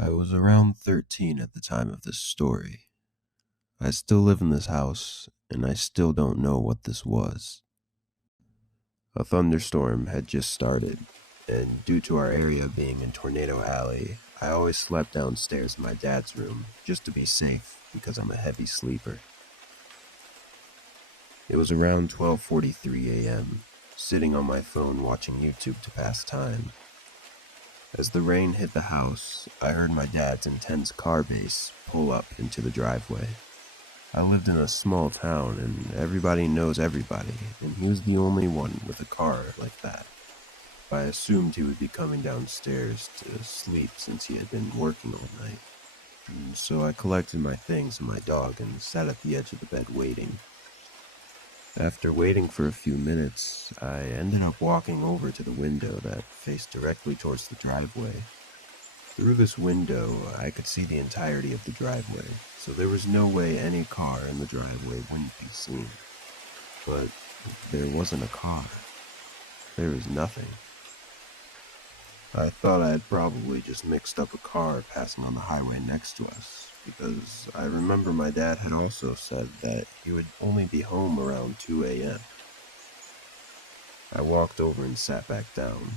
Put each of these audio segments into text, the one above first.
I was around 13 at the time of this story. I still live in this house, and I still don't know what this was. A thunderstorm had just started, and due to our area being in Tornado Alley, I always slept downstairs in my dad's room just to be safe because I'm a heavy sleeper. It was around 12:43 a.m., sitting on my phone watching YouTube to pass time. As the rain hit the house, I heard my dad's intense car bass pull up into the driveway. I lived in a small town and everybody knows everybody, and he was the only one with a car like that. I assumed he would be coming downstairs to sleep since he had been working all night. And so I collected my things and my dog and sat at the edge of the bed waiting. After waiting for a few minutes, I ended up walking over to the window that faced directly towards the driveway. Through this window, I could see the entirety of the driveway, so there was no way any car in the driveway wouldn't be seen. But there wasn't a car. There was nothing. I thought I had probably just mixed up a car passing on the highway next to us, because I remember my dad had also said that he would only be home around 2 a.m. I walked over and sat back down,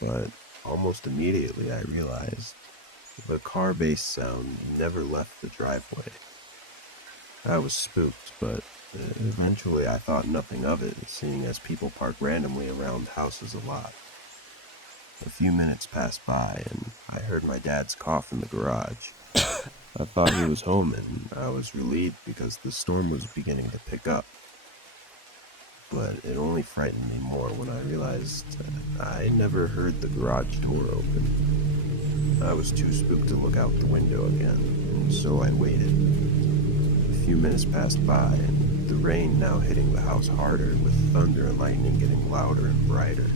but almost immediately I realized the car bass sound never left the driveway. I was spooked, but eventually I thought nothing of it, seeing as people park randomly around houses a lot. A few minutes passed by and I heard my dad's cough in the garage. I thought he was home and I was relieved because the storm was beginning to pick up. But it only frightened me more when I realized I never heard the garage door open. I was too spooked to look out the window again, and so I waited. A few minutes passed by, and the rain now hitting the house harder, with thunder and lightning getting louder and brighter.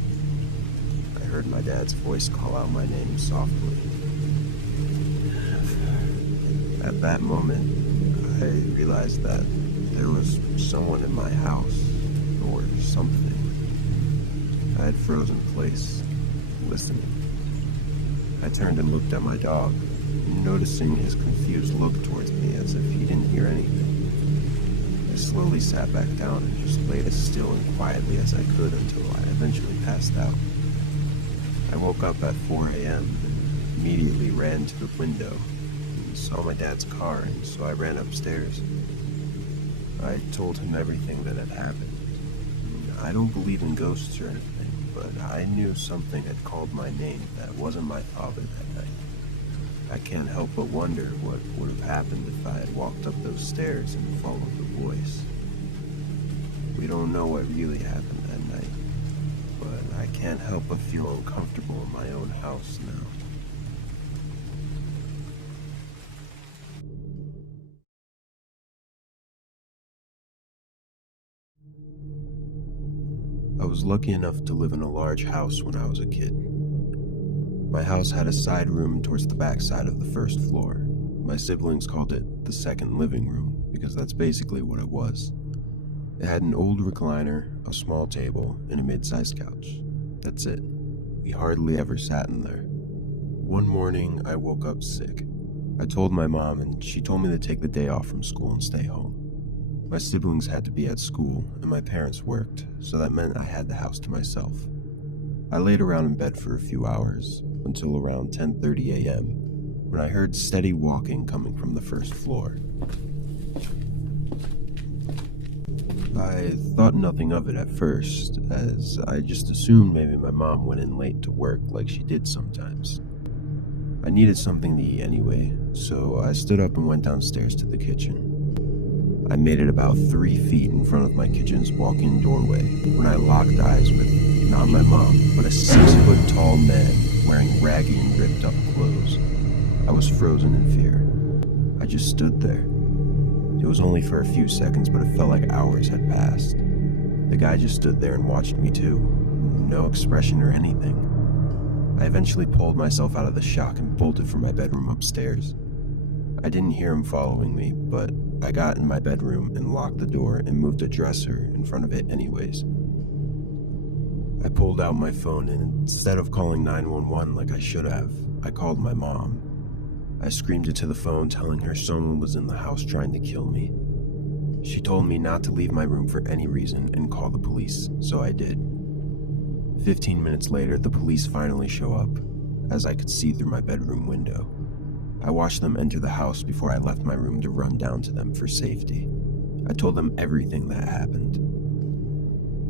I heard my dad's voice call out my name softly. At that moment, I realized that there was someone in my house. Or something. I had frozen in place, listening. I turned and looked at my dog, noticing his confused look towards me as if he didn't hear anything. I slowly sat back down and just laid as still and quietly as I could until I eventually passed out. I woke up at 4 a.m. and immediately ran to the window and saw my dad's car, and so I ran upstairs. I told him everything that had happened. I don't believe in ghosts or anything, but I knew something had called my name that wasn't my father that night. I can't help but wonder what would have happened if I had walked up those stairs and followed the voice. We don't know what really happened that night, but I can't help but feel uncomfortable in my own house now. I was lucky enough to live in a large house when I was a kid. My house had a side room towards the back side of the first floor. My siblings called it the second living room because that's basically what it was. It had an old recliner, a small table, and a mid-sized couch. That's it. We hardly ever sat in there. One morning, I woke up sick. I told my mom, and she told me to take the day off from school and stay home. My siblings had to be at school, and my parents worked, so that meant I had the house to myself. I laid around in bed for a few hours, until around 10:30 a.m., when I heard steady walking coming from the first floor. I thought nothing of it at first, as I just assumed maybe my mom went in late to work like she did sometimes. I needed something to eat anyway, so I stood up and went downstairs to the kitchen. I made it about 3 feet in front of my kitchen's walk-in doorway when I locked eyes with, not my mom, but a 6-foot-tall man wearing raggy and ripped-up clothes. I was frozen in fear. I just stood there. It was only for a few seconds, but it felt like hours had passed. The guy just stood there and watched me too. No expression or anything. I eventually pulled myself out of the shock and bolted from my bedroom upstairs. I didn't hear him following me, but I got in my bedroom and locked the door and moved a dresser in front of it anyways. I pulled out my phone and instead of calling 911 like I should have, I called my mom. I screamed into the phone, telling her someone was in the house trying to kill me. She told me not to leave my room for any reason and call the police, so I did. 15 minutes later, the police finally show up, as I could see through my bedroom window. I watched them enter the house before I left my room to run down to them for safety. I told them everything that happened.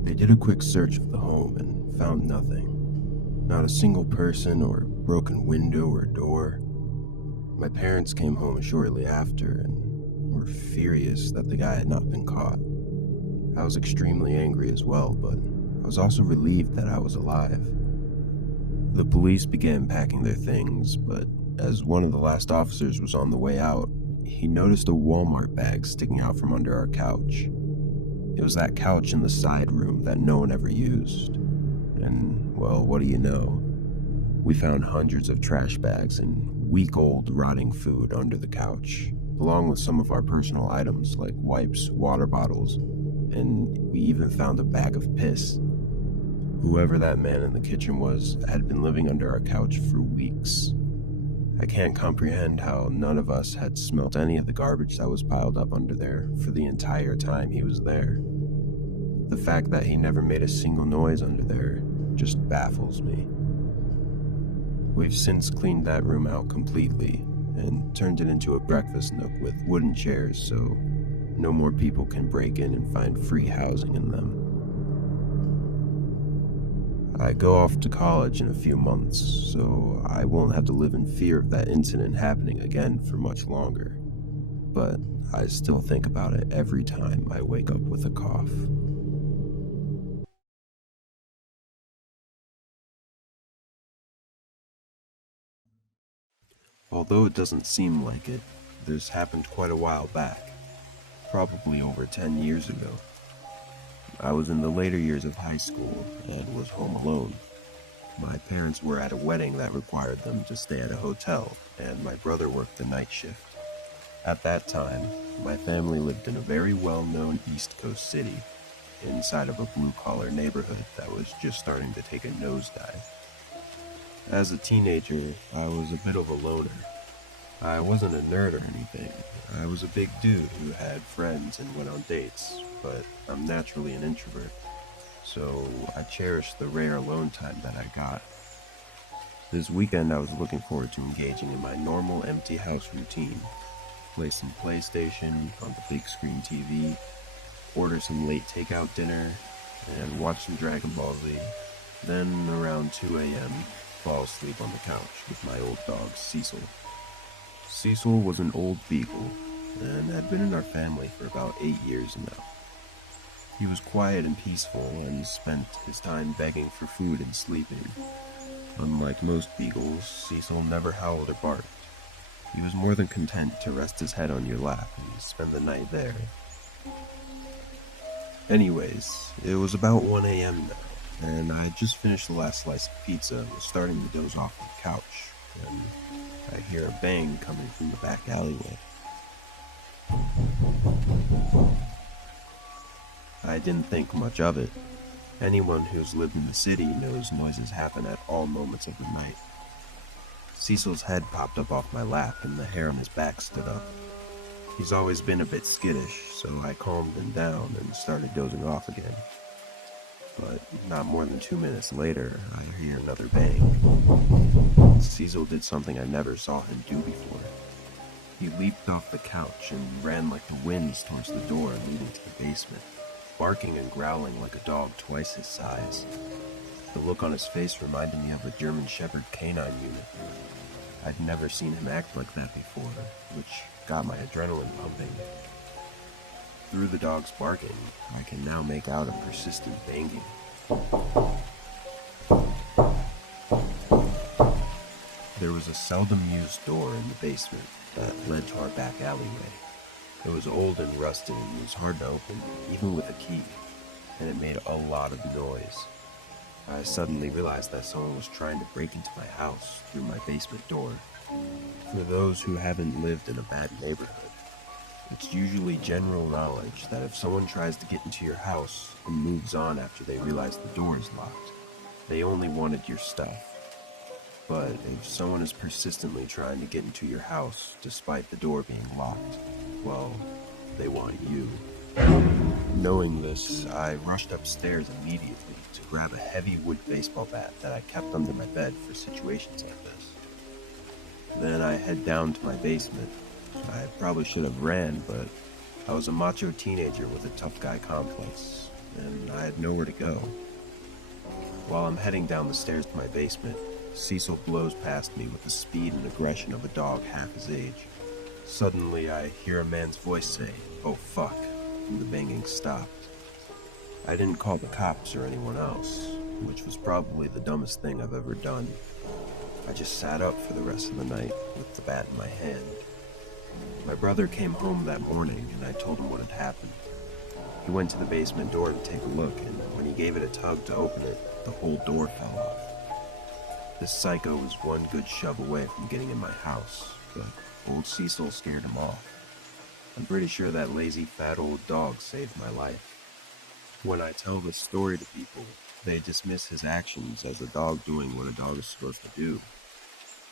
They did a quick search of the home and found nothing. Not a single person or broken window or door. My parents came home shortly after and were furious that the guy had not been caught. I was extremely angry as well, but I was also relieved that I was alive. The police began packing their things, but as one of the last officers was on the way out, he noticed a Walmart bag sticking out from under our couch. It was that couch in the side room that no one ever used. And, well, what do you know? We found hundreds of trash bags and week-old rotting food under the couch, along with some of our personal items like wipes, water bottles, and we even found a bag of piss. Whoever that man in the kitchen was had been living under our couch for weeks. I can't comprehend how none of us had smelt any of the garbage that was piled up under there for the entire time he was there. The fact that he never made a single noise under there just baffles me. We've since cleaned that room out completely and turned it into a breakfast nook with wooden chairs so no more people can break in and find free housing in them. I go off to college in a few months, so I won't have to live in fear of that incident happening again for much longer. But I still think about it every time I wake up with a cough. Although it doesn't seem like it, this happened quite a while back, probably over 10 years ago. I was in the later years of high school and was home alone. My parents were at a wedding that required them to stay at a hotel, and my brother worked the night shift. At that time, my family lived in a very well-known East Coast city, inside of a blue-collar neighborhood that was just starting to take a nosedive. As a teenager, I was a bit of a loner. I wasn't a nerd or anything. I was a big dude who had friends and went on dates, but I'm naturally an introvert, so I cherished the rare alone time that I got. This weekend I was looking forward to engaging in my normal empty house routine. Play some PlayStation on the big screen TV, order some late takeout dinner, and watch some Dragon Ball Z. Then around 2 a.m., fall asleep on the couch with my old dog, Cecil. Cecil was an old beagle, and had been in our family for about 8 years now. He was quiet and peaceful, and spent his time begging for food and sleeping. Unlike most beagles, Cecil never howled or barked. He was more than content to rest his head on your lap and spend the night there. Anyways, it was about 1 a.m. now, and I had just finished the last slice of pizza and was starting to doze off on the couch, when I hear a bang coming from the back alleyway. I didn't think much of it. Anyone who's lived in the city knows noises happen at all moments of the night. Cecil's head popped up off my lap and the hair on his back stood up. He's always been a bit skittish, so I calmed him down and started dozing off again. But not more than 2 minutes later, I hear another bang. Cecil did something I never saw him do before. He leaped off the couch and ran like the winds towards the door leading to the basement, barking and growling like a dog twice his size. The look on his face reminded me of a German Shepherd canine unit. I'd never seen him act like that before, which got my adrenaline pumping. Through the dog's barking, I can now make out a persistent banging. There was a seldom used door in the basement that led to our back alleyway. It was old and rusted and was hard to open, even with a key, and it made a lot of noise. I suddenly realized that someone was trying to break into my house through my basement door. For those who haven't lived in a bad neighborhood, it's usually general knowledge that if someone tries to get into your house and moves on after they realize the door is locked, they only wanted your stuff. But if someone is persistently trying to get into your house despite the door being locked, well, they want you. Knowing this, I rushed upstairs immediately to grab a heavy wood baseball bat that I kept under my bed for situations like this. Then I head down to my basement. I probably should have ran, but I was a macho teenager with a tough guy complex, and I had nowhere to go. While I'm heading down the stairs to my basement, Cecil blows past me with the speed and aggression of a dog half his age. Suddenly, I hear a man's voice say, "Oh fuck," and the banging stopped. I didn't call the cops or anyone else, which was probably the dumbest thing I've ever done. I just sat up for the rest of the night with the bat in my hand. My brother came home that morning and I told him what had happened. He went to the basement door to take a look, and when he gave it a tug to open it, the whole door fell off. This psycho was one good shove away from getting in my house, but old Cecil scared him off. I'm pretty sure that lazy fat old dog saved my life. When I tell this story to people, they dismiss his actions as a dog doing what a dog is supposed to do.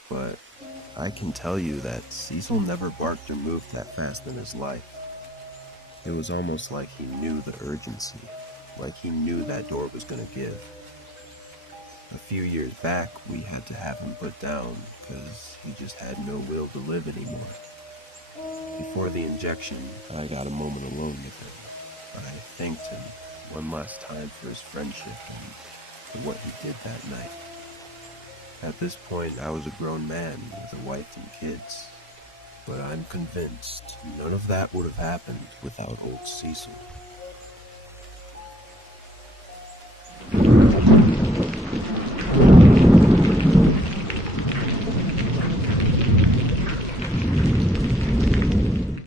But I can tell you that Cecil never barked or moved that fast in his life. It was almost like he knew the urgency, like he knew that door was going to give. A few years back, we had to have him put down because he just had no will to live anymore. Before the injection, I got a moment alone with him. I thanked him one last time for his friendship and for what he did that night. At this point, I was a grown man with a wife and kids, but I'm convinced none of that would have happened without old Cecil.